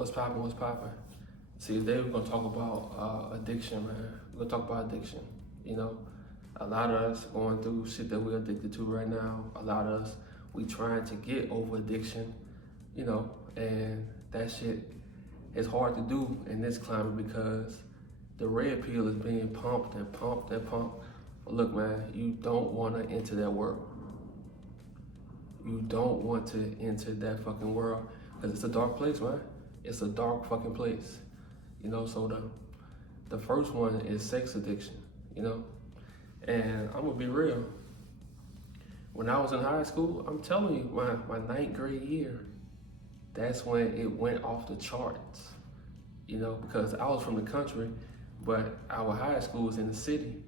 What's poppin'? What's poppin'? See, today we're gonna talk about addiction, man. We're gonna talk about addiction. You know, a lot of us going through shit that we're addicted to right now. A lot of us, we trying to get over addiction. You know, and that shit is hard to do in this climate because the red pill is being pumped and pumped and pumped. Look, man, you don't want to enter that world. You don't want to enter that fucking world because it's a dark place, man. It's a dark fucking place. You know, so the first one is sex addiction, you know? And I'm gonna be real. When I was in high school, I'm telling you, my ninth grade year, that's when it went off the charts. You know, because I was from the country, but our high school was in the city.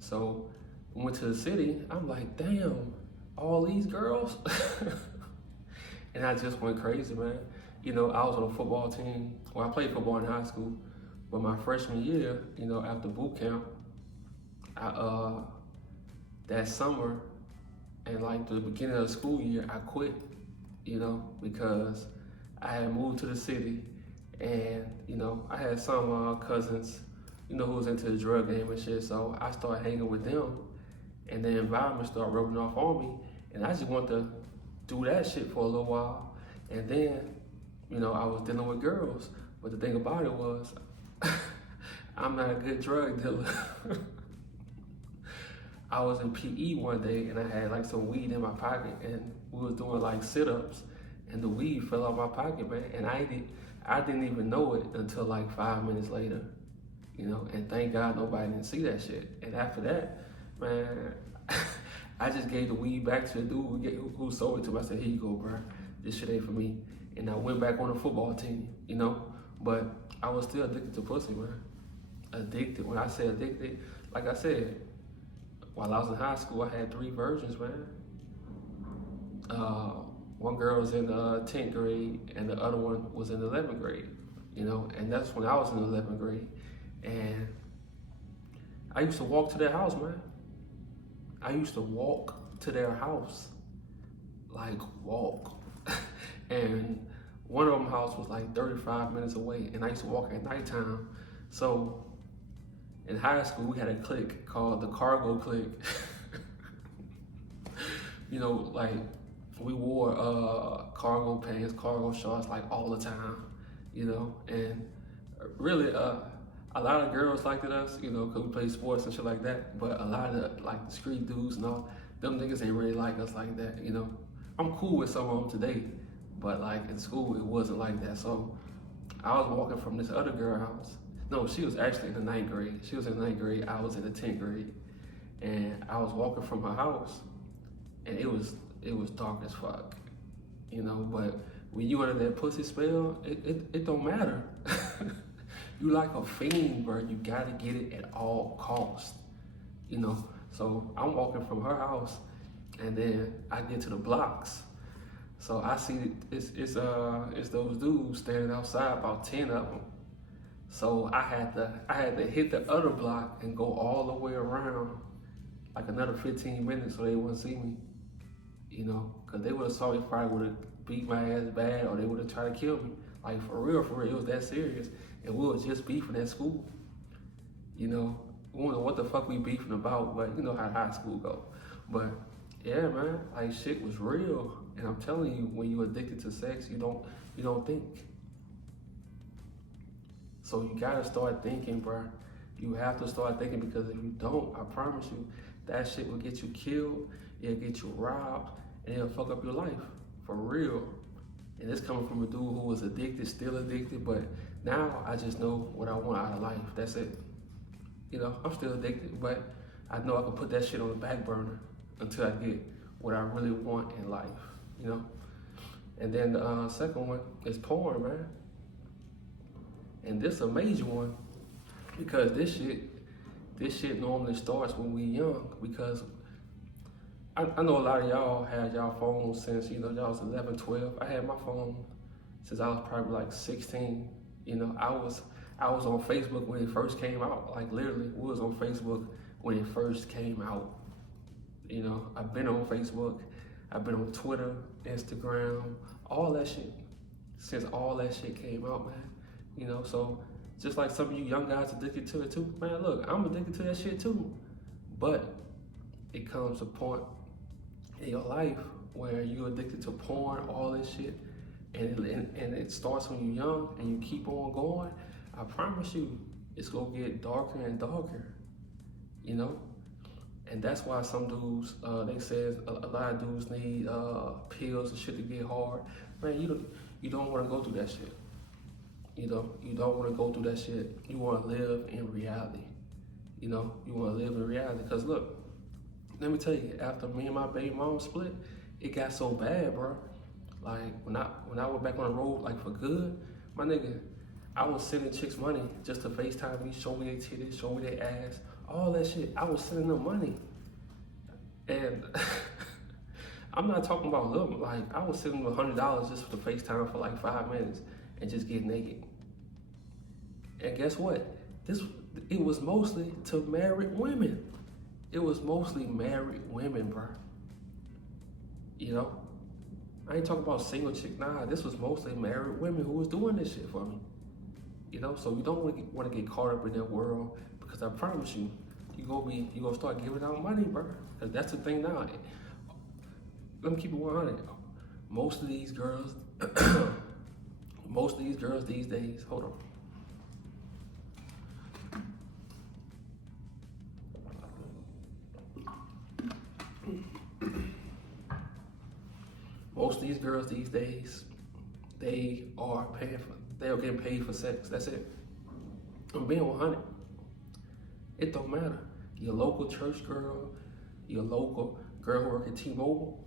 So we went to the city, I'm like, damn, all these girls? And I just went crazy, man. You know, I was on a football team. Well, I played football in high school, but my freshman year, you know, after boot camp, that summer and like the beginning of the school year, I quit, you know, because I had moved to the city and, you know, I had some cousins, you know, who was into the drug game and shit. So I started hanging with them and the environment started rubbing off on me. And I just wanted to do that shit for a little while. And then, you know, I was dealing with girls. But the thing about it was, I'm not a good drug dealer. I was in PE one day and I had like some weed in my pocket and we was doing like sit-ups and the weed fell out my pocket, man. And I didn't even know it until like 5 minutes later, you know, and thank God nobody didn't see that shit. And after that, man, I just gave the weed back to the dude who sold it to me. I said, here you go, bro. This shit ain't for me. And I went back on the football team, you know? But I was still addicted to pussy, man. Addicted. When I say addicted, like I said, while I was in high school, I had 3 virgins, man. One girl was in 10th grade and the other one was in 11th grade, you know? And that's when I was in 11th grade. And I used to walk to their house, man. I used to walk to their house, like walk. And one of them house was like 35 minutes away and I used to walk at nighttime. So in high school, we had a clique called the Cargo Clique. You know, like we wore cargo pants, cargo shorts like all the time, you know, and really a lot of girls liked us, you know, because we played sports and shit like that. But a lot of like the street dudes and all, them niggas ain't really like us like that, you know. I'm cool with some of them today, but like in school, it wasn't like that. So I was walking from this other girl house. No, she was actually in the 9th grade. She was in the 9th grade, I was in the 10th grade. And I was walking from her house and it was dark as fuck, you know, but when you under that pussy spell, it don't matter. You like a fiend, bro. You gotta get it at all costs, you know. So I'm walking from her house, and then I get to the blocks. So I see it's those dudes standing outside, about 10 of them. So I had to hit the other block and go all the way around, like another 15 minutes, so they wouldn't see me, you know, because they would have saw me, probably would have beat my ass bad, or they would have tried to kill me. Like for real, it was that serious. And we was just beefing at school. You know, we don't know what the fuck we beefing about, but you know how high school go. But yeah, man, like shit was real. And I'm telling you, when you're addicted to sex, you don't think. So you gotta start thinking, bro. You have to start thinking, because if you don't, I promise you, that shit will get you killed, it'll get you robbed, and it'll fuck up your life, for real. And it's coming from a dude who was addicted, still addicted, but now I just know what I want out of life. That's it. You know, I'm still addicted, but I know I can put that shit on the back burner until I get what I really want in life, you know? And then the second one is porn, man. And this is a major one, because this shit normally starts when we young, because I know a lot of y'all had y'all phones since, you know, y'all was 11, 12. I had my phone since I was probably like 16. You know, I was on Facebook when it first came out. Like literally, we was on Facebook when it first came out. You know, I've been on Facebook, I've been on Twitter, Instagram, all that shit since all that shit came out, man. You know, so just like some of you young guys addicted to it too, man. Look, I'm addicted to that shit too, but it comes a point in your life where you're addicted to porn, all this shit, and it starts when you're young and you keep on going. I promise you, it's gonna get darker and darker, you know. And that's why some dudes, they say a lot of dudes need pills and shit to get hard. Man, you don't want to go through that shit. You know, you don't want to go through that shit. You want to live in reality. You know, you want to live in reality. Because look, let me tell you, after me and my baby mom split, it got so bad, bro. Like when I went back on the road, like for good, my nigga, I was sending chicks money just to FaceTime me, show me their titties, show me their ass, all that shit. I was sending them money. And I'm not talking about little, like I was sending them $100 just for the FaceTime for like 5 minutes and just get naked. And guess what? It was mostly to married women. It was mostly married women, bro. You know? I ain't talking about single chick, nah, this was mostly married women who was doing this shit for me. You know, so you don't want to get caught up in that world, because I promise you, you gonna start giving out money, bro. Cause that's the thing now. Let me keep it 100. Most of these girls, these days, hold on. Most of these girls these days, they are getting paid for sex. That's it. I'm being 100. It don't matter. Your local church girl, your local girl who work at T-Mobile,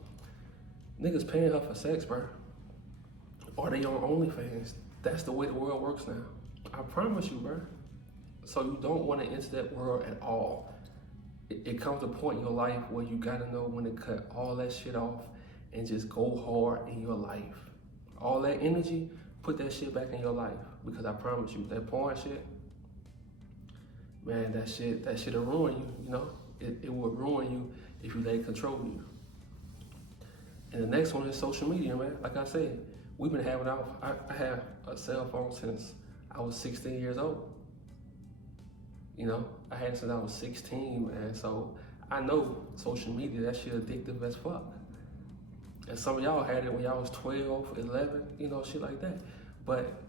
niggas paying her for sex, bro. Or they on OnlyFans. That's the way the world works now. I promise you, bro. So you don't want to enter that world at all. It comes a point in your life where you gotta know when to cut all that shit off and just go hard in your life. All that energy, put that shit back in your life. Because I promise you, that porn shit, man, that shit'll ruin you, you know? It will ruin you if you let it control you. And the next one is social media, man. Like I said, we've been having I have a cell phone since I was 16 years old. You know, I had it since I was 16, man. So I know social media, that shit addictive as fuck. And some of y'all had it when y'all was 12, 11, you know, shit like that. But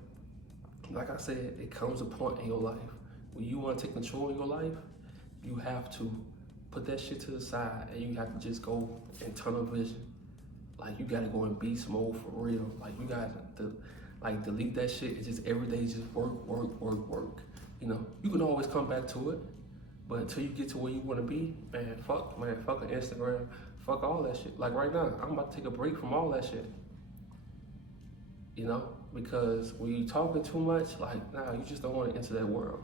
like I said, it comes a point in your life when you want to take control of your life, you have to put that shit to the side and you have to just go in tunnel vision. Like you gotta go in beast mode for real. Like you gotta delete that shit. It's just every day just work. You know, you can always come back to it, but until you get to where you wanna be, fuck an Instagram, fuck all that shit. Like right now, I'm about to take a break from all that shit. You know, because when you talking too much, like, nah, you just don't want to enter that world.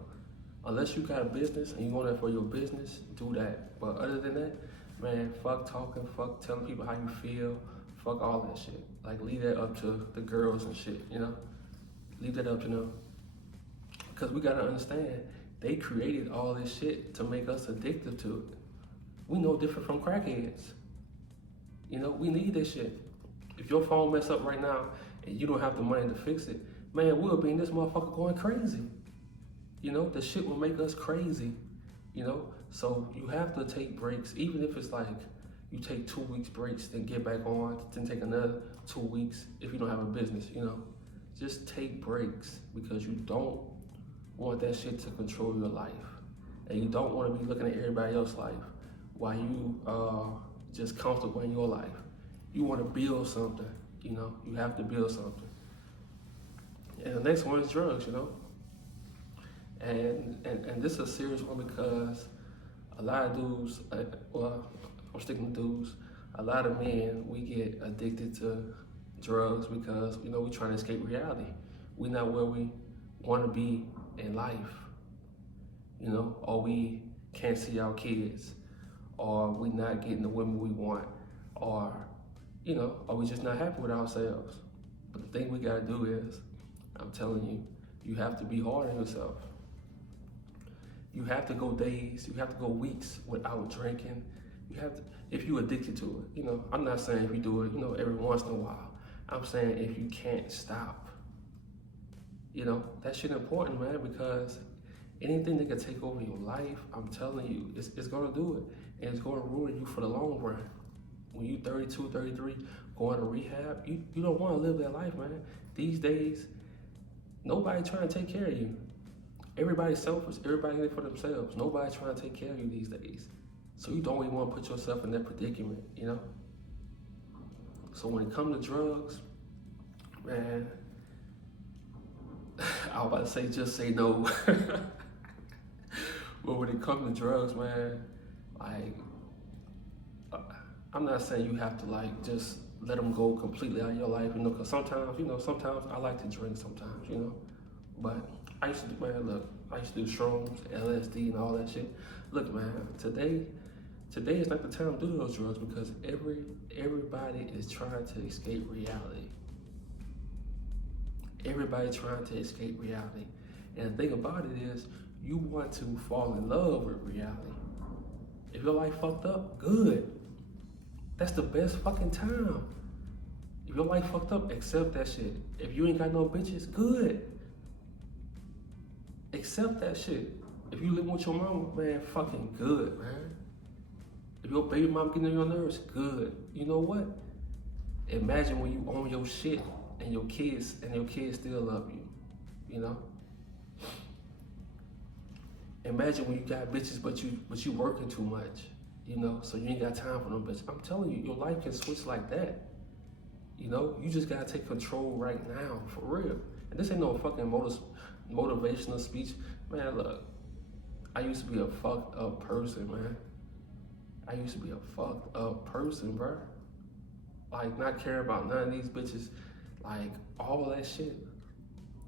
Unless you got a business and you want it for your business, do that. But other than that, man, fuck talking, fuck telling people how you feel, fuck all that shit. Like, leave that up to the girls and shit, you know? Leave that up to them. Because we gotta understand, they created all this shit to make us addicted to it. We no different from crackheads. You know, we need this shit. If your phone mess up right now and you don't have the money to fix it, man, we'll be in this motherfucker going crazy. You know, the shit will make us crazy, you know? So you have to take breaks, even if it's like you take 2 weeks breaks, then get back on, then take another 2 weeks if you don't have a business, you know? Just take breaks because you don't want that shit to control your life. And you don't want to be looking at everybody else's life while you just comfortable in your life. You want to build something, you know? You have to build something. And the next one is drugs, you know? And this is a serious one because a lot of dudes, I'm sticking to dudes, a lot of men, we get addicted to drugs because, you know, we're trying to escape reality. We're not where we want to be in life, you know, or we can't see our kids, or we not getting the women we want, or, you know, or we just not happy with ourselves. But the thing we gotta do is, I'm telling you, you have to be hard on yourself. You have to go days, you have to go weeks without drinking. You have to, if you're addicted to it, you know, I'm not saying if you do it, you know, every once in a while. I'm saying if you can't stop, You know, that shit important, man, because anything that can take over your life, I'm telling you, it's gonna do it. And it's gonna ruin you for the long run. When you 32, 33, going to rehab, you don't wanna live that life, man. These days, nobody trying to take care of you. Everybody's selfish, everybody in it for themselves. Nobody's trying to take care of you these days. So you don't even wanna put yourself in that predicament, you know? So when it comes to drugs, man, I was about to say just say no. But when it comes to drugs, man, like, I'm not saying you have to like just let them go completely out of your life, you know, because sometimes I like to drink sometimes, you know. But I used to do, man, look, I used to do shrooms, LSD, and all that shit. Look, man, today is not the time to do those drugs because everybody is trying to escape reality. Everybody trying to escape reality. And the thing about it is, you want to fall in love with reality. If your life fucked up, good. That's the best fucking time. If your life fucked up, accept that shit. If you ain't got no bitches, good. Accept that shit. If you live with your mama, man, fucking good, man. If your baby mom getting on your nerves, good. You know what? Imagine when you own your shit and your kids still love you, you know? Imagine when you got bitches but you working too much, you know, so you ain't got time for them bitches. I'm telling you, your life can switch like that. You know, you just gotta take control right now, for real. And this ain't no fucking motivational speech. Man, look, I used to be a fucked up person, man. I used to be a fucked up person, bro. Like, not caring about none of these bitches, like, all that shit.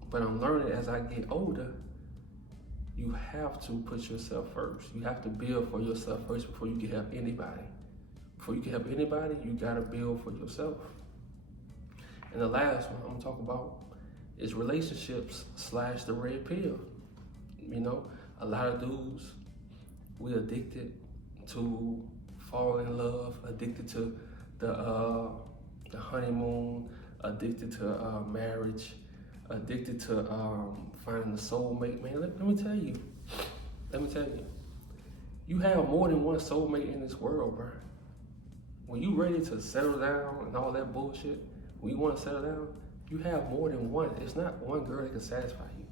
But I'm learning as I get older, you have to put yourself first. You have to build for yourself first before you can help anybody. Before you can help anybody, you gotta build for yourself. And the last one I'm gonna talk about is relationships / the red pill. You know, a lot of dudes, we addicted to falling in love, addicted to the honeymoon, addicted to marriage, addicted to finding the soulmate. Man, let me tell you, you have more than one soulmate in this world, bro. When you ready to settle down and all that bullshit, when you want to settle down, you have more than one. It's not one girl that can satisfy you.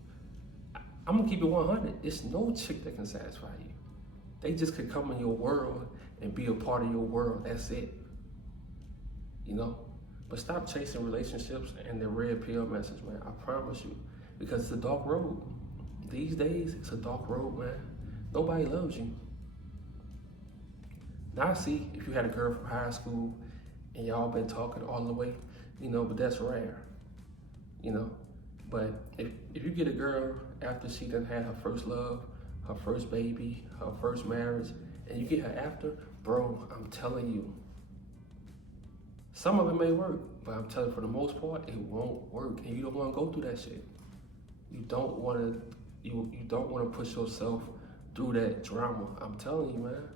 I'm gonna keep it 100. It's no chick that can satisfy you. They just could come in your world and be a part of your world. That's it. You know? But stop chasing relationships and the red pill message, man. I promise you. Because it's a dark road. These days, it's a dark road, man. Nobody loves you. Now I see if you had a girl from high school and y'all been talking all the way, you know, but that's rare. You know? But if you get a girl after she done had her first love, her first baby, her first marriage, and you get her after, bro, I'm telling you, some of it may work, but I'm telling you, for the most part, it won't work, and you don't want to go through that shit. You don't want to push yourself through that drama. I'm telling you, man.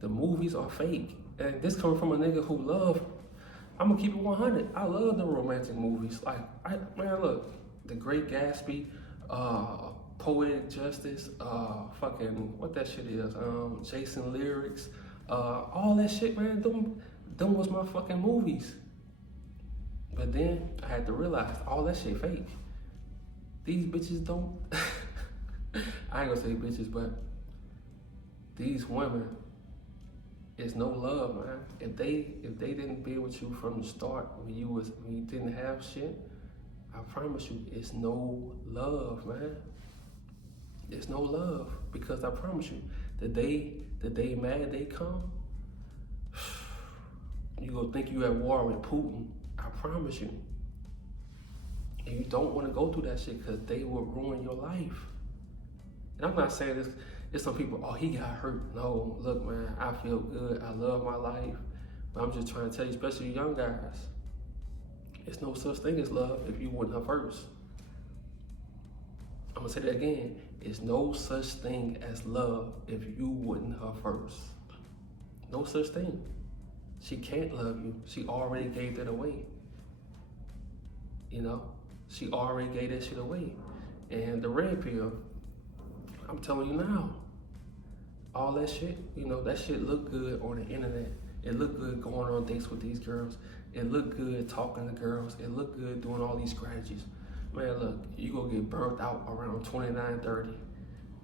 The movies are fake, and this coming from a nigga who I'm gonna keep it 100. I love the romantic movies. Like, man, look, The Great Gatsby, Poetic Justice, fucking what that shit is, Jason Lyrics, all that shit, man. Them was my fucking movies. But then I had to realize all that shit fake. These bitches don't. I ain't gonna say bitches, but these women, it's no love, man. If they didn't be with you from the start when you didn't have shit, I promise you, it's no love, man. It's no love, because I promise you, the day mad they come, you gonna think you at war with Putin. I promise you. And you don't want to go through that shit because they will ruin your life. And I'm not saying this. There's some people, oh, he got hurt. No, look, man, I feel good. I love my life. But I'm just trying to tell you, especially you young guys, there's no such thing as love if you wasn't her first. I'm gonna say that again. There's no such thing as love if you wasn't her first. No such thing. She can't love you. She already gave that away. You know? She already gave that shit away. And the red pill, I'm telling you now, all that shit, that shit look good on the internet. It look good going on dates with these girls. It look good talking to girls. It look good doing all these strategies. Man, look, you gonna get burnt out around 29, 30.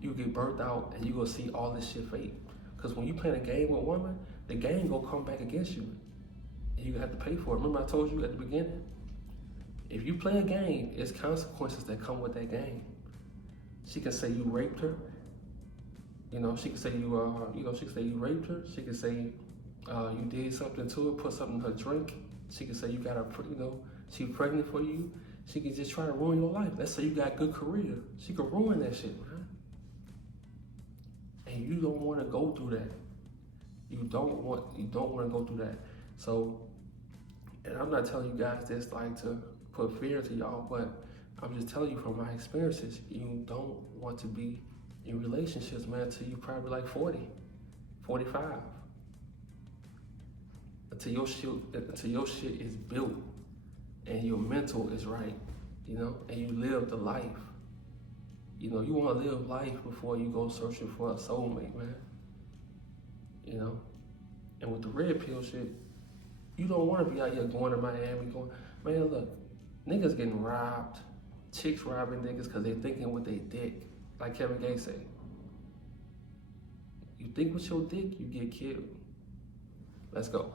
You get burnt out and you gonna see all this shit fake. Cause when you play a game with a woman, the game gonna come back against you. And you have to pay for it. Remember I told you at the beginning? If you play a game, it's consequences that come with that game. She can say you raped her. She can say she can say you raped her. She can say you did something to her, put something in her drink. She can say you got her, she's pregnant for you. She can just try to ruin your life. Let's say you got a good career. She can ruin that shit, man. And you don't want to go through that. You don't want to go through that. So, and I'm not telling you guys this like to put fear into y'all, but I'm just telling you from my experiences, you don't want to be in relationships, man, until you probably like 40, 45. Until your shit is built and your mental is right, and you live the life. You want to live life before you go searching for a soulmate, man. And with the red pill shit, you don't want to be out here going to Miami, man, look, niggas getting robbed, chicks robbing niggas because they thinking with their dick, like Kevin Gates say. You think with your dick, you get killed. Let's go.